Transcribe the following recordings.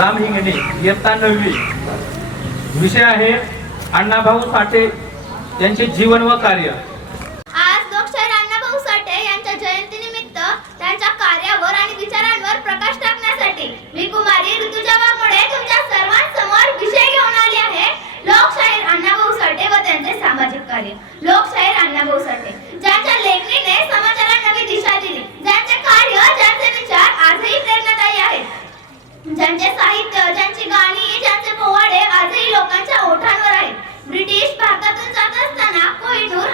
राम हिंगणे इयत्ता नववी. विषय आहे अण्णाभाऊ साठे यांचे जीवन व कार्य आज लोकशाहीर अण्णाभाऊ साठे यांच्या जयंतीनिमित्त त्यांच्या कार्यावर आणि विचारांवर प्रकाश टाकण्यासाठी मी कुमारी ऋतुजा वाघमोडे तुमच्या सर्वांसमोर विषय घेऊन आली आहे लोकशाहीर अण्णाभाऊ साठे व त्यांचे सामाजिक कार्य लोकशाहीर अण्णाभाऊ साठे ज्यांच्या लेखणीने समाजाला नवी दिशा दिली ज्यांचे कार्य ज्यांचे विचार आजही प्रेरणादायी आहेत ज्यांचे साहित्य ज्यांची गाणी ज्यांचे पोवाडे आजही लोकांच्या ओठांवर आहेत. ब्रिटिश भारतातून जात असताना कोहिनूर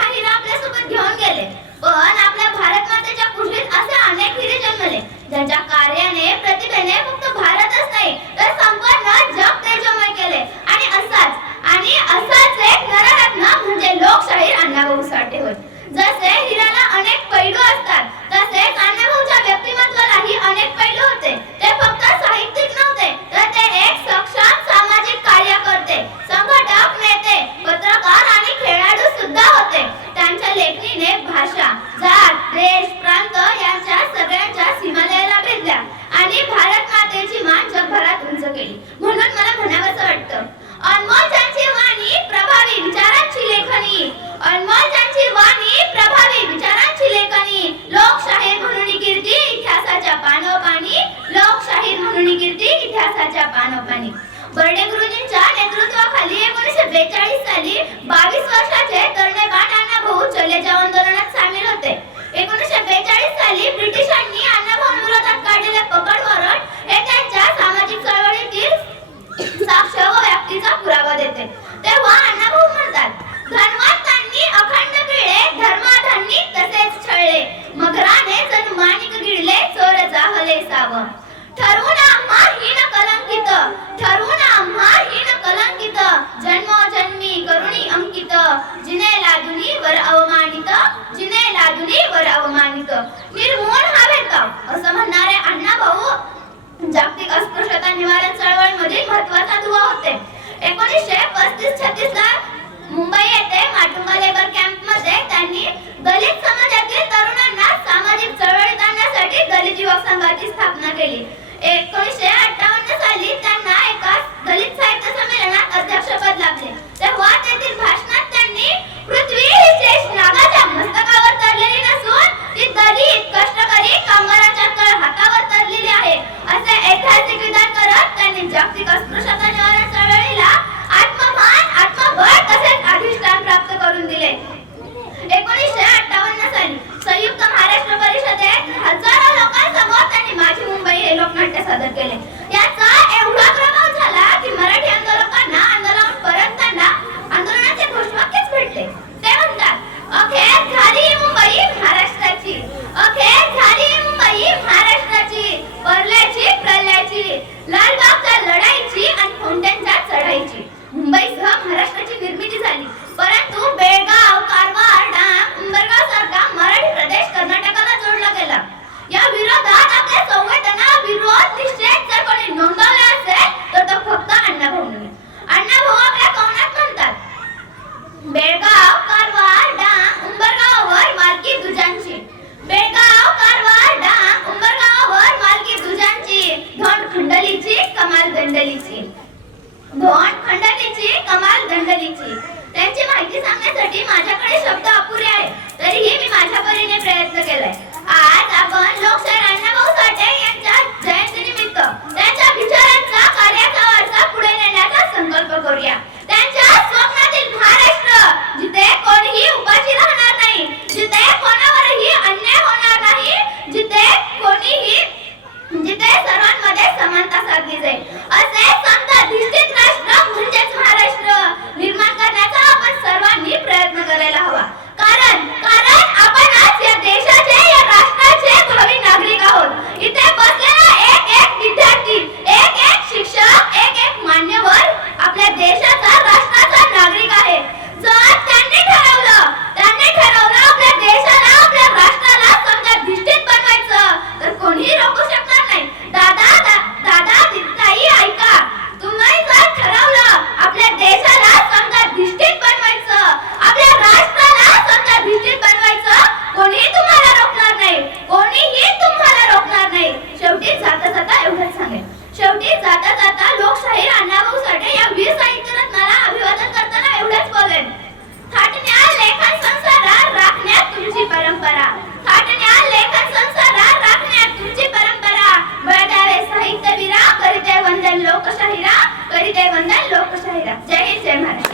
पद्धतीने भाषा जात देश प्रांत यांच्या सगळ्यांच्या सीमालयाला भेदल्या आणि भारत मातेची मान जगभरात उंच केली. म्हणून मला म्हणावंसं वाटतं अनमोल त्यांची वाणी प्रभावी विचारांची लेखनी अनमोल त्यांची वाणी प्रभावी विचारांची लेखनी लोकशाहीर म्हणून कीर्ती इतिहासाच्या पानोपानी लोकशाहीर म्हणून कीर्ती इतिहासाच्या पानोपानी. बर्डे गुरुजींच्या नेतृत्वाखाली एकोणीसशे बेचाळीस साली बावीस वर्षाचे तरणे aún solía निर्मूळ हा भेदभाव असं म्हणणारे अण्णा भाऊ जागतिक अस्पृश्यता निवारण चळवळीमधील महत्त्वाचा दुवा होते. एकोणीसशे पस्तीस छत्तीस ला मुंबई येथे माटुंगा लेबर कॅम्पमध्ये त्यांनी दलित समाजातील तरुणांना सामाजिक चळवळीत आणण्यासाठी दलित युवक संघाची स्थापना केली. एकोणीसशे अठ्ठावन्न साली त्यांना केले लालबागच्या लढाईची आणि फोंट्यांच्या चढाईची. मुंबईसह महाराष्ट्राची निर्मिती झाली. परंतु बेळगाव कारवार ఒక్కరి జై వంద లోక సైరా జై జయ మహారాజ్.